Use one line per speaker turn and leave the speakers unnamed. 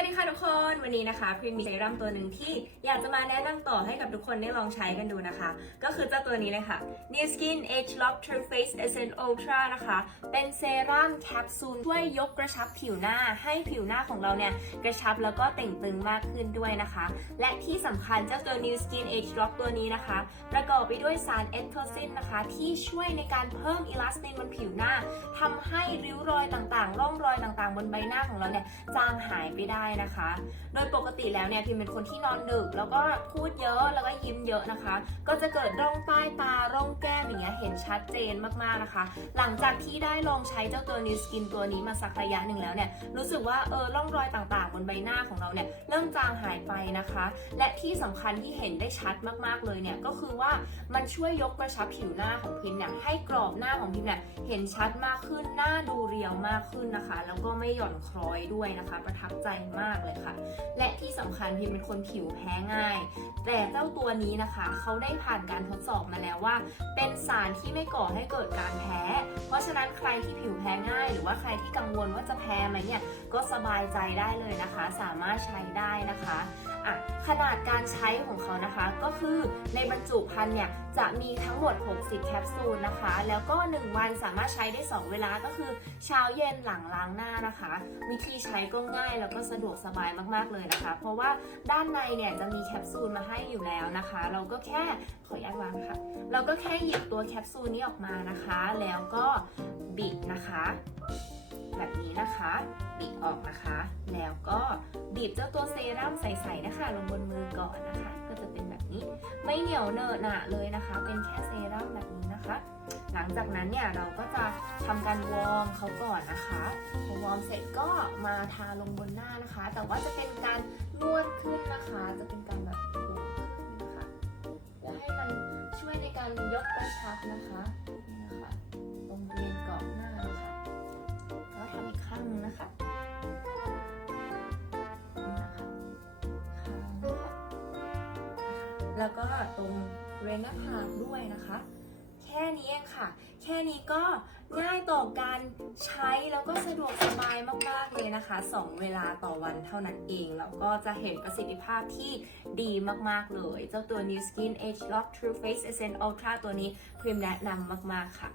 วัสดีค่ะทุกคนวันนี้นะคะพริมมีเซรั่มตัวหนึ่งที่อยากจะมาแนะนำต่อให้กับทุกคนได้ลองใช้กันดูนะคะ ก็คือเจ้าตัวนี้เลยค่ะ New Skin Age Lock True Face Essence Ultra นะคะ เป็นเซรั่มแคปซูลช่วยยกกระชับผิวหน้าให้ผิวหน้าของเราเนี่ย กระชับแล้วก็เต่งตึงมากขึ้นด้วยนะคะ และที่สำคัญเจ้าตัว New Skin Age Lock ตัวนี้นะคะ ประกอบไปด้วยสารเอสโทซินนะคะ ที่ช่วยในการเพิ่มอิลาสตินบนผิวหน้าทำให้ริ้วรอยต่างๆ ร่องรอยต่างๆ บนใบหน้าของเราเนี่ยจางหายไปได้นะคะ โดยปกติแล้วเนี่ยพิมเป็นคนที่นอนดึก แล้วก็พูดเยอะแล้วก็ยิ้มเยอะนะคะ ก็จะเกิดร่องใต้ตาร่องแก้มอย่างเงี้ยเห็นชัดเจนมากๆนะคะ หลังจากที่ได้ลองใช้เจ้าตัวนิวสกินตัวนี้มาสักระยะหนึ่งแล้วเนี่ยรู้สึกว่าเออร่องรอยต่างๆ นใบหน้าของเราเนี่ยเริ่มจางหายไปนะคะ และที่สำคัญที่เห็นได้ชัดมากๆเลยเนี่ยก็คือว่ามันช่วยยกกระชับผิวหน้าของพิมเนี่ยให้กรอบหน้าของพิมเนี่ยเห็นชัดมากขึ้นหน้าดูเรียวมากขึ้นนะคะ แล้วก็ไม่หย่อนคล้อยด้วยนะคะ ประทับใจมากเลยค่ะ และที่สำคัญพิมเป็นคนผิวแพ้ง่าย แต่เจ้าตัวนี้นะคะ เขาได้ผ่านการทดสอบมาแล้วว่า เป็นสารที่ไม่ก่อให้เกิดการแพ้ ฉะนั้นใครที่ผิวแพ้ง่าย หรือว่าใครที่กังวลว่าจะแพ้ไหมเนี่ยก็สบายใจได้เลยนะคะ สามารถใช้ได้นะคะอะขนาดการใช้ของเขานะคะ ก็คือในบรรจุภัณฑ์เนี่ยจะมีทั้งหมด 60 แคปซูลนะคะ แล้วก็ 1 วันสามารถใช้ได้ 2 เวลาก็คือเช้าเย็นหลังล้างหน้านะคะ วิธีใช้ก็ง่ายแล้วก็สะดวกสบายมากๆเลยนะคะ เพราะว่าด้านในเนี่ยจะมีแคปซูลมาให้อยู่แล้วนะคะ เราก็แค่ขออนุญาตวางค่ะ เราก็แค่หยิบตัวแคปซูลนี้ออกมานะคะ แล้วก็ บิดนะคะ แบบนี้นะคะบิดออกนะคะ แล้วก็บีบเจ้าตัวเซรั่มใสๆนะคะ ลงบนมือก่อนนะคะ ก็จะเป็นแบบนี้ไม่เหนียวเนอะหนะเลยนะคะ เป็นแค่เซรั่มแบบนี้นะคะ หลังจากนั้นเนี่ยเราก็จะทำการวอร์มเขาก่อนนะคะพอวอร์มเสร็จก็มาทาลงบนหน้านะคะ แต่ว่าจะเป็นการนวดขึ้นนะคะ จะเป็นการแบบดูดขึ้นนะคะเพื่อให้มันช่วยในการยกกระชับนะคะ แล้วก็ตรงเรนเวณหน้าผากด้วยนะคะ แค่นี้เองค่ะ แค่นี้ก็ง่ายต่อการใช้แล้วก็สะดวกสบายมากๆเลยนะคะ 2 เวลาต่อวันเท่านั้นเอง แล้วก็จะเห็นประสิทธิภาพที่ดีมากๆเลย เจ้าตัว New Skin Age Lock True Face Essence Ultra ตัวนี้พิมแนะนำมากๆค่ะ